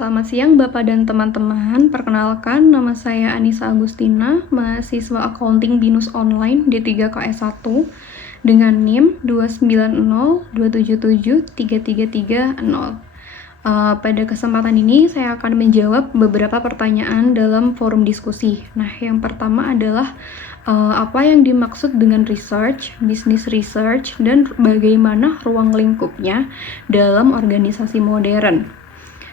Selamat siang Bapak dan teman-teman, perkenalkan nama saya Anissa Agustina, mahasiswa Accounting BINUS Online D3KS1 dengan NIM 290277330. Pada kesempatan ini saya akan menjawab beberapa pertanyaan dalam forum diskusi. Nah, yang pertama adalah apa yang dimaksud dengan research, business research, dan bagaimana ruang lingkupnya dalam organisasi modern.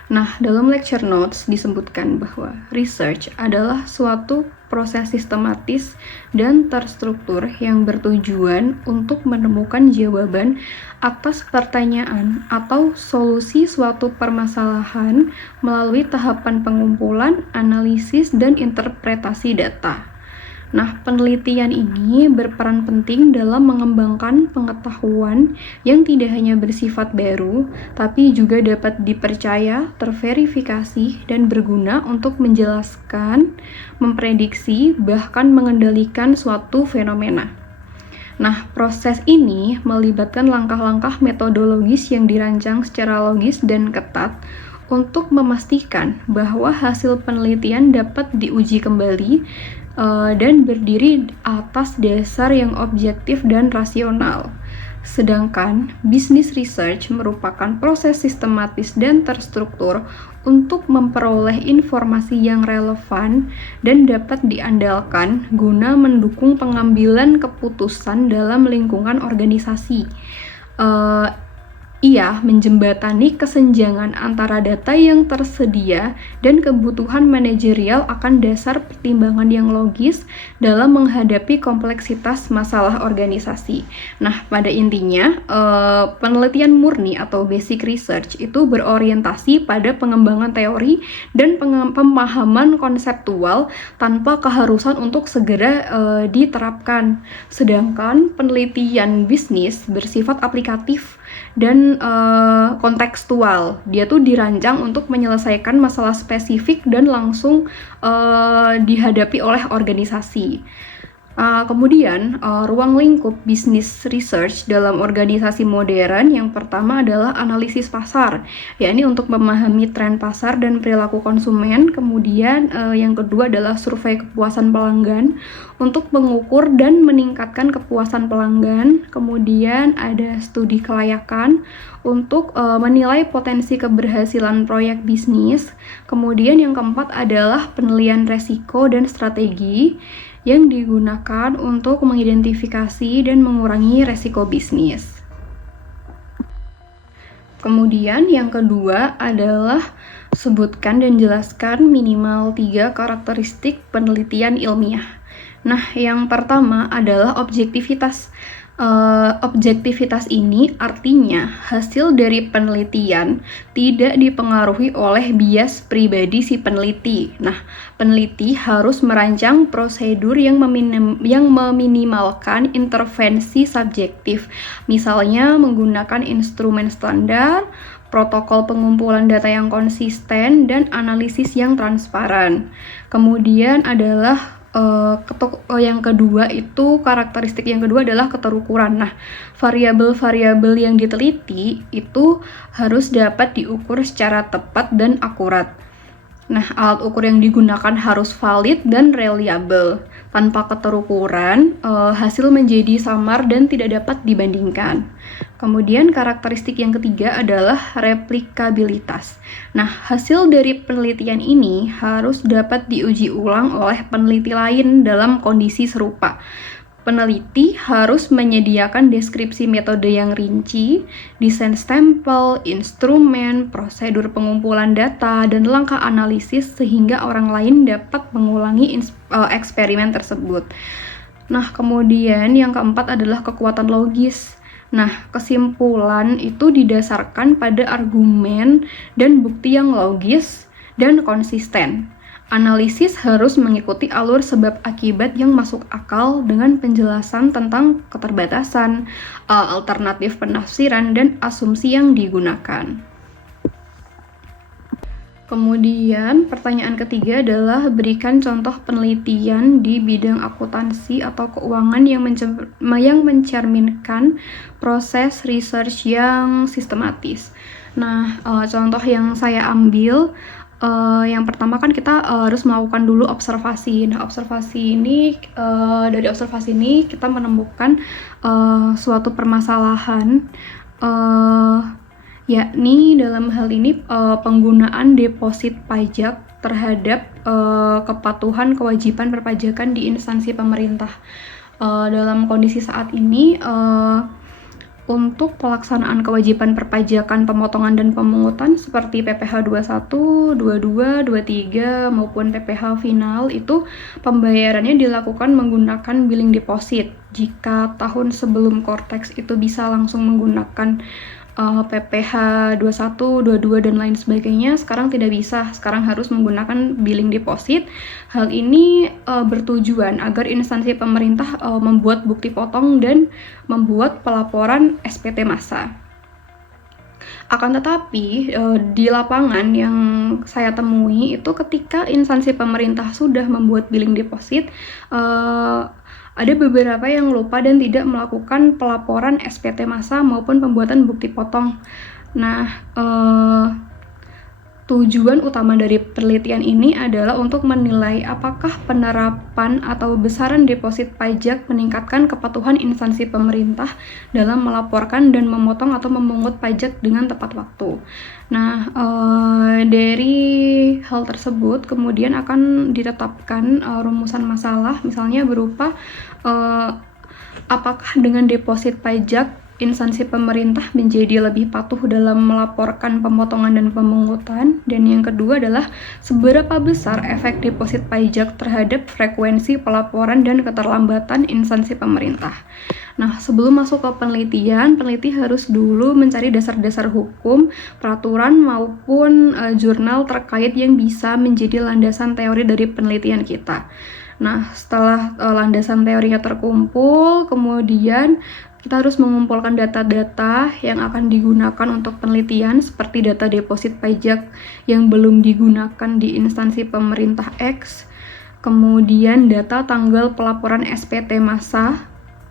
Nah, dalam lecture notes disebutkan bahwa research adalah suatu proses sistematis dan terstruktur yang bertujuan untuk menemukan jawaban atas pertanyaan atau solusi suatu permasalahan melalui tahapan pengumpulan, analisis, dan interpretasi data. Nah, penelitian ini berperan penting dalam mengembangkan pengetahuan yang tidak hanya bersifat baru, tapi juga dapat dipercaya, terverifikasi, dan berguna untuk menjelaskan, memprediksi, bahkan mengendalikan suatu fenomena. Nah, proses ini melibatkan langkah-langkah metodologis yang dirancang secara logis dan ketat untuk memastikan bahwa hasil penelitian dapat diuji kembali dan berdiri atas dasar yang objektif dan rasional. Sedangkan business research merupakan proses sistematis dan terstruktur untuk memperoleh informasi yang relevan dan dapat diandalkan guna mendukung pengambilan keputusan dalam lingkungan organisasi. Ia menjembatani kesenjangan antara data yang tersedia dan kebutuhan manajerial akan dasar pertimbangan yang logis dalam menghadapi kompleksitas masalah organisasi. Nah, pada intinya, penelitian murni atau basic research itu berorientasi pada pengembangan teori dan pemahaman konseptual tanpa keharusan untuk segera diterapkan. Sedangkan penelitian bisnis bersifat aplikatif dan kontekstual. Dia tuh dirancang untuk menyelesaikan masalah spesifik dan langsung dihadapi oleh organisasi. Kemudian, ruang lingkup bisnis research dalam organisasi modern yang pertama adalah analisis pasar, yakni untuk memahami tren pasar dan perilaku konsumen. Kemudian, yang kedua adalah survei kepuasan pelanggan untuk mengukur dan meningkatkan kepuasan pelanggan. Kemudian, ada studi kelayakan untuk menilai potensi keberhasilan proyek bisnis. Kemudian, yang keempat adalah penilaian resiko dan strategi yang digunakan untuk mengidentifikasi dan mengurangi resiko bisnis. Kemudian yang kedua adalah sebutkan dan jelaskan minimal 3 karakteristik penelitian ilmiah. Nah, yang pertama adalah objektivitas. Objektivitas ini artinya hasil dari penelitian tidak dipengaruhi oleh bias pribadi si peneliti. Nah, peneliti harus merancang prosedur yang meminimalkan intervensi subjektif, misalnya menggunakan instrumen standar, protokol pengumpulan data yang konsisten, dan analisis yang transparan. Kemudian adalah yang kedua itu karakteristik yang kedua adalah keterukuran. Nah, variabel-variabel yang diteliti itu harus dapat diukur secara tepat dan akurat. Nah, alat ukur yang digunakan harus valid dan reliable. Tanpa keterukuran, hasil menjadi samar dan tidak dapat dibandingkan. Kemudian karakteristik yang ketiga adalah replikabilitas. Nah, hasil dari penelitian ini harus dapat diuji ulang oleh peneliti lain dalam kondisi serupa. Peneliti harus menyediakan deskripsi metode yang rinci, desain stempel, instrumen, prosedur pengumpulan data, dan langkah analisis sehingga orang lain dapat mengulangi eksperimen tersebut. Nah, kemudian yang keempat adalah kekuatan logis. Nah, kesimpulan itu didasarkan pada argumen dan bukti yang logis dan konsisten. Analisis harus mengikuti alur sebab akibat yang masuk akal dengan penjelasan tentang keterbatasan, alternatif penafsiran, dan asumsi yang digunakan. Kemudian pertanyaan ketiga adalah berikan contoh penelitian di bidang akuntansi atau keuangan yang mencerminkan proses research yang sistematis. Nah, contoh yang saya ambil, yang pertama kan kita harus melakukan dulu observasi. Nah, dari observasi ini kita menemukan suatu permasalahan, yakni dalam hal ini penggunaan deposit pajak terhadap kepatuhan kewajiban perpajakan di instansi pemerintah. Dalam kondisi saat ini, untuk pelaksanaan kewajiban perpajakan, pemotongan, dan pemungutan seperti PPh 21, 22, 23 maupun PPh final itu pembayarannya dilakukan menggunakan billing deposit. Jika tahun sebelum Kortex itu bisa langsung menggunakan PPh 21, 22 dan lain sebagainya, sekarang tidak bisa. Sekarang harus menggunakan billing deposit. Hal ini bertujuan agar instansi pemerintah membuat bukti potong dan membuat pelaporan SPT massa. Akan tetapi di lapangan yang saya temui itu ketika instansi pemerintah sudah membuat billing deposit, ada beberapa yang lupa dan tidak melakukan pelaporan SPT massa maupun pembuatan bukti potong. Nah, tujuan utama dari penelitian ini adalah untuk menilai apakah penerapan atau besaran deposit pajak meningkatkan kepatuhan instansi pemerintah dalam melaporkan dan memotong atau memungut pajak dengan tepat waktu. Nah, dari hal tersebut kemudian akan ditetapkan rumusan masalah, misalnya berupa apakah dengan deposit pajak instansi pemerintah menjadi lebih patuh dalam melaporkan pemotongan dan pemungutan, dan yang kedua adalah seberapa besar efek deposit pajak terhadap frekuensi pelaporan dan keterlambatan instansi pemerintah. Nah, sebelum masuk ke penelitian, peneliti harus dulu mencari dasar-dasar hukum, peraturan maupun jurnal terkait yang bisa menjadi landasan teori dari penelitian kita. Nah, setelah landasan teorinya terkumpul, kemudian kita harus mengumpulkan data-data yang akan digunakan untuk penelitian seperti data deposit pajak yang belum digunakan di instansi pemerintah X, kemudian data tanggal pelaporan SPT massa,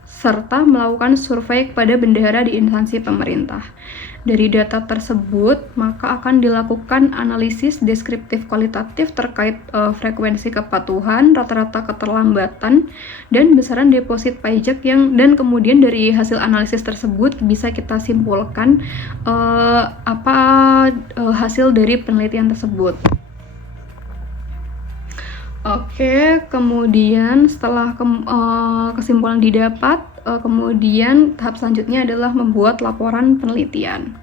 serta melakukan survei kepada bendahara di instansi pemerintah. Dari data tersebut, maka akan dilakukan analisis deskriptif kualitatif terkait frekuensi kepatuhan, rata-rata keterlambatan, dan besaran deposit pajak dan kemudian dari hasil analisis tersebut bisa kita simpulkan hasil dari penelitian tersebut. Oke, kemudian setelah kesimpulan didapat, kemudian tahap selanjutnya adalah membuat laporan penelitian.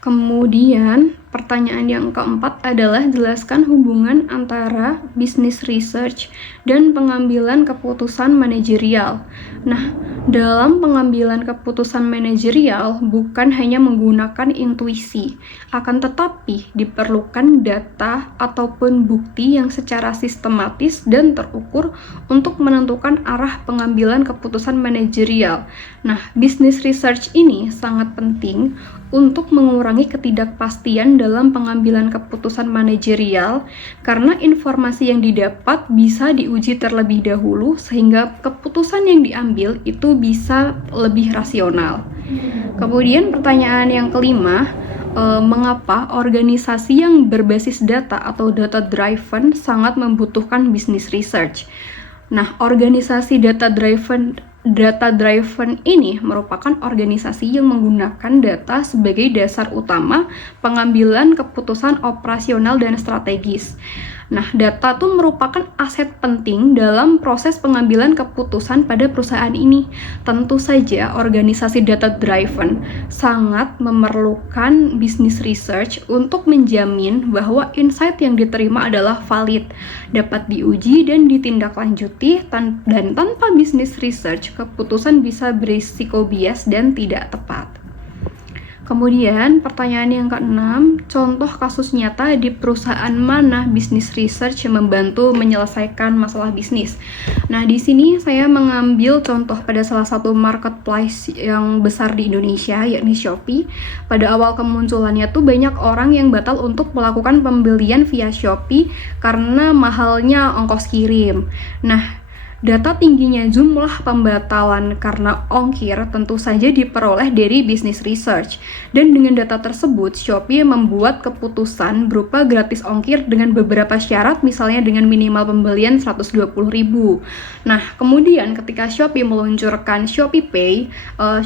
Kemudian pertanyaan yang keempat adalah jelaskan hubungan antara business research dan pengambilan keputusan manajerial. Nah, dalam pengambilan keputusan manajerial bukan hanya menggunakan intuisi, akan tetapi diperlukan data ataupun bukti yang secara sistematis dan terukur untuk menentukan arah pengambilan keputusan manajerial. Nah, business research ini sangat penting untuk mengurangi ketidakpastian dalam pengambilan keputusan manajerial karena informasi yang didapat bisa diuji terlebih dahulu sehingga keputusan yang diambil itu bisa lebih rasional. Kemudian pertanyaan yang kelima, mengapa organisasi yang berbasis data atau data driven sangat membutuhkan business research? Nah, organisasi data driven ini merupakan organisasi yang menggunakan data sebagai dasar utama pengambilan keputusan operasional dan strategis. Nah, data itu merupakan aset penting dalam proses pengambilan keputusan pada perusahaan ini. Tentu saja organisasi data driven sangat memerlukan business research untuk menjamin bahwa insight yang diterima adalah valid, dapat diuji dan ditindaklanjuti, dan tanpa business research keputusan bisa berisiko bias dan tidak tepat. Kemudian pertanyaan yang keenam, contoh kasus nyata di perusahaan mana bisnis research membantu menyelesaikan masalah bisnis. Nah, di sini saya mengambil contoh pada salah satu marketplace yang besar di Indonesia, yakni Shopee. Pada awal kemunculannya tuh banyak orang yang batal untuk melakukan pembelian via Shopee karena mahalnya ongkos kirim. Nah, data tingginya jumlah pembatalan karena ongkir tentu saja diperoleh dari bisnis research. Dan dengan data tersebut, Shopee membuat keputusan berupa gratis ongkir dengan beberapa syarat, misalnya dengan minimal pembelian 120.000. Nah, kemudian ketika Shopee meluncurkan Shopee Pay,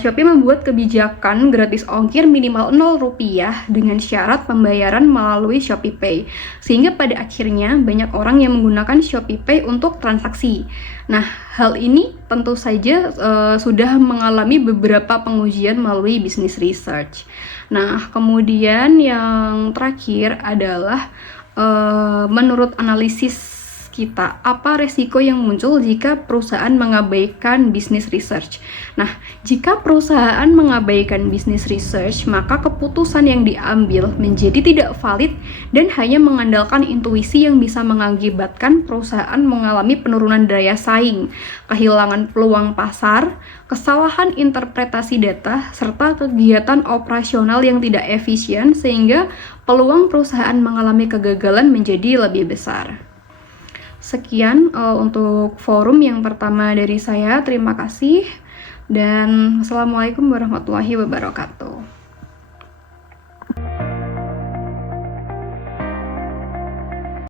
Shopee membuat kebijakan gratis ongkir minimal Rp0 dengan syarat pembayaran melalui Shopee Pay. Sehingga pada akhirnya banyak orang yang menggunakan Shopee Pay untuk transaksi. Nah, hal ini tentu saja sudah mengalami beberapa pengujian melalui bisnis research. Nah, kemudian yang terakhir adalah menurut analisis kita, apa resiko yang muncul jika perusahaan mengabaikan bisnis research? Nah, jika perusahaan mengabaikan bisnis research, maka keputusan yang diambil menjadi tidak valid dan hanya mengandalkan intuisi yang bisa mengakibatkan perusahaan mengalami penurunan daya saing, kehilangan peluang pasar, kesalahan interpretasi data, serta kegiatan operasional yang tidak efisien sehingga peluang perusahaan mengalami kegagalan menjadi lebih besar. Sekian untuk forum yang pertama dari saya. Terima kasih dan Assalamualaikum warahmatullahi wabarakatuh.